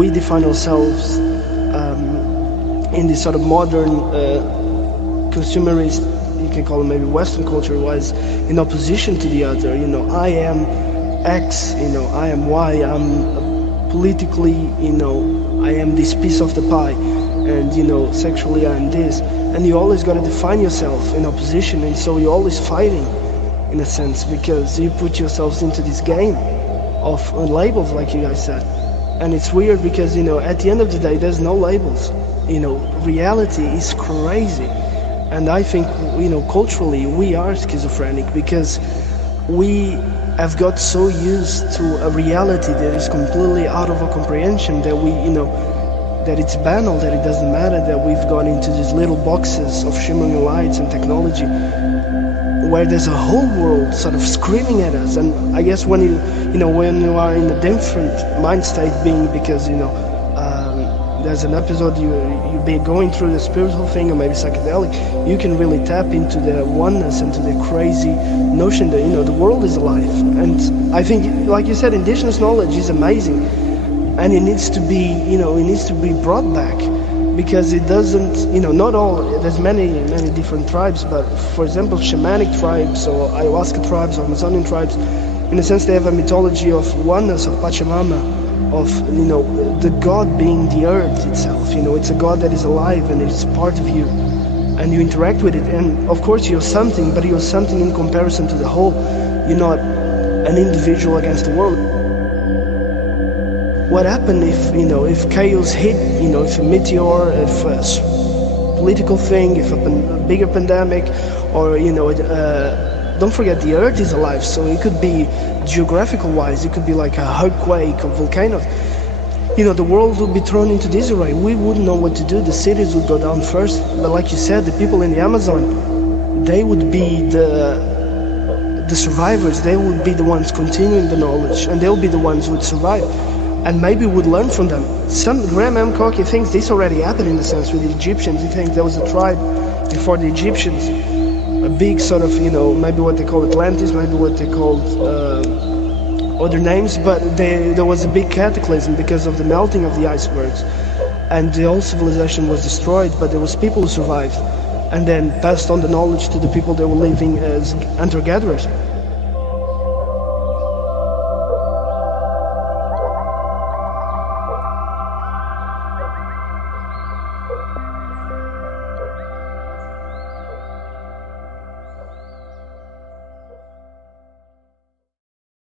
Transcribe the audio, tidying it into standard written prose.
we define ourselves in this sort of modern consumerist, you can call it maybe Western culture, was in opposition to the other. I am X, I am Y, I'm politically, I am this piece of the pie, and sexually I am this, and you always got to define yourself in opposition, and so you're always fighting in a sense, because you put yourselves into this game of labels, like you guys said. And it's weird because at the end of the day there's no labels. Reality is crazy, and I think culturally we are schizophrenic, because we have got so used to a reality that is completely out of our comprehension, that we that it's banal, that it doesn't matter, that we've gone into these little boxes of shimmering lights and technology, where there's a whole world sort of screaming at us. And I guess when when you are in a different mind state being, because there's an episode you be going through the spiritual thing or maybe psychedelic, you can really tap into the oneness and to the crazy notion that the world is alive. And I think, like you said, indigenous knowledge is amazing, and it needs to be it needs to be brought back, because it doesn't not all, there's many different tribes, but for example shamanic tribes or ayahuasca tribes or Amazonian tribes, in a sense they have a mythology of oneness, of Pachamama, of the god being the earth itself. It's a god that is alive and it's part of you, and you interact with it, and of course you're something, but you're something in comparison to the whole. You're not an individual against the world. What happened if chaos hit, if a meteor, if a political thing, if a bigger pandemic, or don't forget the earth is alive, so it could be geographical wise, it could be like a earthquake or volcano. The world would be thrown into disarray. We wouldn't know what to do. The cities would go down first, but like you said, the people in the Amazon, they would be the survivors. They would be the ones continuing the knowledge, and they'll be the ones who would survive, and maybe would learn from them. Graham M. Cockey thinks this already happened in a sense with the Egyptians. He thinks there was a tribe before the Egyptians, a big sort of, maybe what they call Atlantis, maybe what they called other names, but there was a big cataclysm because of the melting of the icebergs, and the whole civilization was destroyed, but there was people who survived, and then passed on the knowledge to the people that were living as hunter-gatherers.